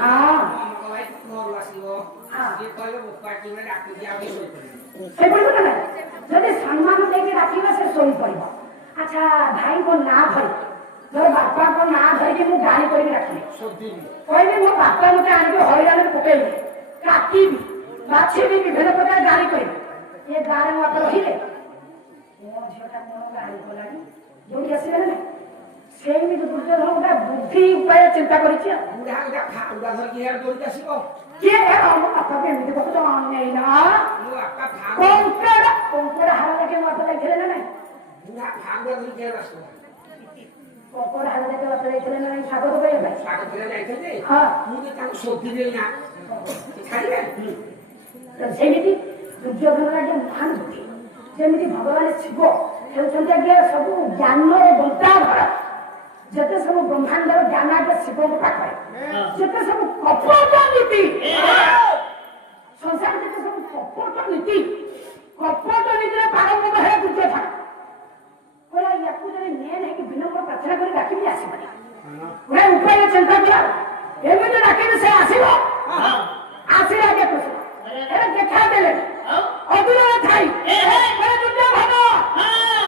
हां मलाई मोर लासियो ये कहले पार्टी में डाक दिया भी सोई पड़ी से पड़बो ना जदि सम्मान देके राखिबा से सोई पड़बो अच्छा भाई को ना भई मोर बापा को ना धर के मु गाड़ी करके रखले सब दिन कहले मो बापा मते आके हरियाणा में पकेई काटी भी बाछी भी विभिन्न प्रकार गाड़ी करे ये गाड़ी में आप रहिले मोर झियोटा मोर गाड़ी को लागी जोडी आसीले ना सेही में दुर्योधन गोटा बुद्धि उपाय चिंता करिछि बुढ़ा उड़ा खा उड़ा धर के हेर दोरी आसीबो के हे हम बापा के एमिति कहतो नहीं ना मो आपका भाग कोंकड़ा हारा के माप लागिले ना बुढ़ा भाग धर के आसीबो कोंकड़ा हारा के माप लागिले ना सागो तो भाई सागो करे जाइथे हां मुझे ताको सोती देल ना छाड़िबे तो सेमिति दुर्योधन लागे महान बुद्धि जेमिति भगवान शिव हेउछन्ते के सब ज्ञान रे बंटा भर जते सब ब्रह्मांड रो ज्ञान के शिव को पाखरे जते सब कपट नीति संसार जते सब कपट नीति रे पारंगत है दुर्योधन कोला याकू जने मेन है कि विनम्र प्रार्थना करे राखी भी आसीबनी वे उपाय चिंता किया एमिति राखी से आसीबो हां आसी आगे कुछ ए देखा देले अदुरा